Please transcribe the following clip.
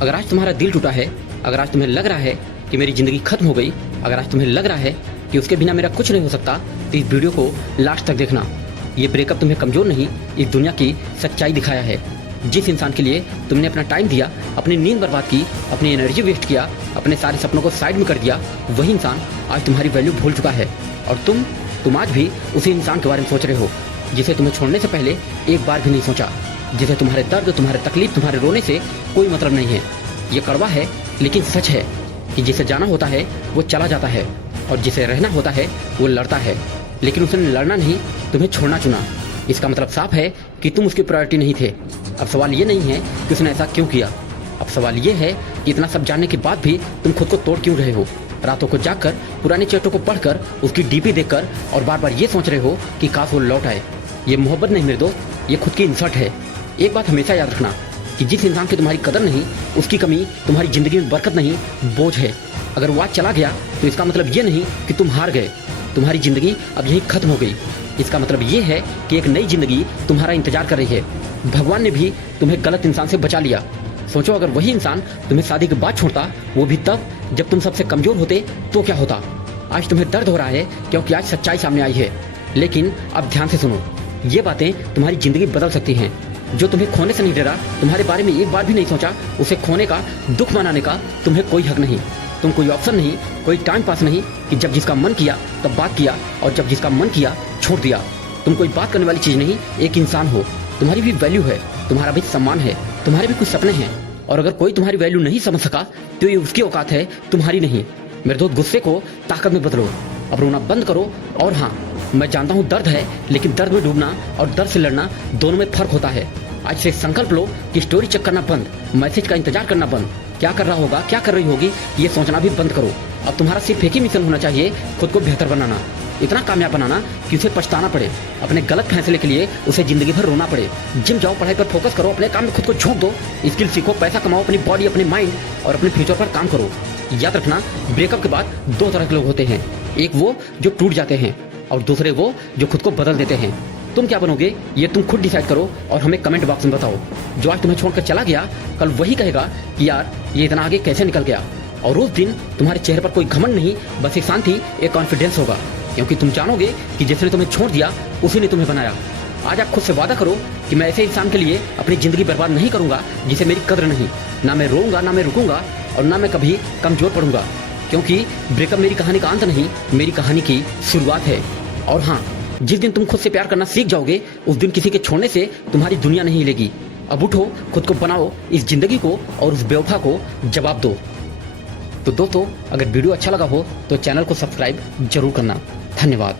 अगर आज तुम्हारा दिल टूटा है, अगर आज तुम्हें लग रहा है कि मेरी ज़िंदगी खत्म हो गई, अगर आज तुम्हें लग रहा है कि उसके बिना मेरा कुछ नहीं हो सकता, तो इस वीडियो को लास्ट तक देखना। ये ब्रेकअप तुम्हें कमज़ोर नहीं, इस दुनिया की सच्चाई दिखाया है। जिस इंसान के लिए तुमने अपना टाइम दिया, अपनी नींद बर्बाद की, अपनी एनर्जी वेस्ट किया, अपने सारे सपनों को साइड में कर दिया, वही इंसान आज तुम्हारी वैल्यू भूल चुका है। और तुम आज भी उसी इंसान के बारे में सोच रहे हो जिसे तुम्हें छोड़ने से पहले एक बार भी नहीं सोचा, जिसे तुम्हारे दर्द, तुम्हारे तकलीफ, तुम्हारे रोने से कोई मतलब नहीं है। ये कड़वा है लेकिन सच है कि जिसे जाना होता है वो चला जाता है, और जिसे रहना होता है वो लड़ता है, लेकिन उसने लड़ना नहीं, तुम्हें छोड़ना चुना। इसका मतलब साफ है कि तुम उसकी प्रायोरिटी नहीं थे। अब सवाल ये नहीं है कि उसने ऐसा क्यों किया, अब सवाल ये है कि इतना सब जानने के बाद भी तुम खुद को तोड़ क्यों रहे हो। रातों को जागकर, पुरानी चैटों को पढ़कर, उसकी डीपी देखकर और बार बार ये सोच रहे हो कि काश वो लौट आए। ये मोहब्बत नहीं मेरे दोस्त, ये खुद की इंसल्ट है। एक बात हमेशा याद रखना कि जिस इंसान की तुम्हारी कदर नहीं, उसकी कमी तुम्हारी ज़िंदगी में बरकत नहीं, बोझ है। अगर वो आज चला गया तो इसका मतलब ये नहीं कि तुम हार गए, तुम्हारी ज़िंदगी अब यहीं खत्म हो गई। इसका मतलब ये है कि एक नई ज़िंदगी तुम्हारा इंतजार कर रही है। भगवान ने भी तुम्हें गलत इंसान से बचा लिया। सोचो, अगर वही इंसान तुम्हें शादी के बाद छोड़ता, वो भी तब जब तुम सबसे कमज़ोर होते, तो क्या होता। आज तुम्हें दर्द हो रहा है क्योंकि आज सच्चाई सामने आई है, लेकिन अब ध्यान से सुनो, ये बातें तुम्हारी ज़िंदगी बदल सकती हैं। जो तुम्हें खोने से नहीं डरा, तुम्हारे बारे में एक बार भी नहीं सोचा, उसे खोने का, दुख मनाने का तुम्हें कोई हक नहीं। तुम कोई ऑप्शन नहीं, कोई टाइम पास नहीं कि जब जिसका मन किया तब बात किया, और जब जिसका मन किया छोड़ दिया। तुम कोई बात करने वाली चीज़ नहीं, एक इंसान हो। तुम्हारी भी वैल्यू है, तुम्हारा भी सम्मान है, तुम्हारे भी कुछ सपने हैं। और अगर कोई तुम्हारी वैल्यू नहीं समझ सका तो ये उसकी औकात है, तुम्हारी नहीं। मेरे दोस्त, गुस्से को ताकत में बदलो, अब रोना बंद करो। और हाँ, मैं जानता हूँ दर्द है, लेकिन दर्द में डूबना और दर्द से लड़ना दोनों में फर्क होता है। आज से संकल्प लो कि स्टोरी चेक करना बंद, मैसेज का इंतजार करना बंद, क्या कर रहा होगा, क्या कर रही होगी, ये सोचना भी बंद करो। अब तुम्हारा सिर्फ एक ही मिशन होना चाहिए, खुद को बेहतर बनाना, इतना कामयाब बनाना कि उसे पछताना पड़े, अपने गलत फैसले के लिए उसे जिंदगी भर रोना पड़े। जिम जाओ, पढ़ाई पर फोकस करो, अपने काम में खुद को झोंक दो, स्किल सीखो, पैसा कमाओ, अपनी बॉडी, अपने माइंड और अपने फ्यूचर पर काम करो। याद रखना, ब्रेकअप के बाद दो तरह के लोग होते हैं, एक वो जो टूट जाते हैं और दूसरे वो जो खुद को बदल देते हैं। तुम क्या बनोगे ये तुम खुद डिसाइड करो और हमें कमेंट बॉक्स में बताओ। जो आज तुम्हें छोड़कर चला गया, कल वही कहेगा कि यार ये इतना आगे कैसे निकल गया। और उस दिन तुम्हारे चेहरे पर कोई घमंड नहीं, बस एक शांति, एक कॉन्फिडेंस होगा, क्योंकि तुम जानोगे कि जिसने तुम्हें छोड़ दिया उसी ने तुम्हें बनाया। आज आप खुद से वादा करो कि मैं ऐसे इंसान के लिए अपनी ज़िंदगी बर्बाद नहीं करूंगा जिसे मेरी कद्र नहीं। ना मैं रोऊंगा, ना मैं रुकूंगा, और ना मैं कभी कमज़ोर पड़ूंगा, क्योंकि ब्रेकअप मेरी कहानी का अंत नहीं, मेरी कहानी की शुरुआत है। और हाँ, जिस दिन तुम खुद से प्यार करना सीख जाओगे, उस दिन किसी के छोड़ने से तुम्हारी दुनिया नहीं हिलेगी। अब उठो, खुद को बनाओ, इस जिंदगी को और उस बेवफा को जवाब दो। तो दोस्तों, अगर वीडियो अच्छा लगा हो तो चैनल को सब्सक्राइब जरूर करना। धन्यवाद।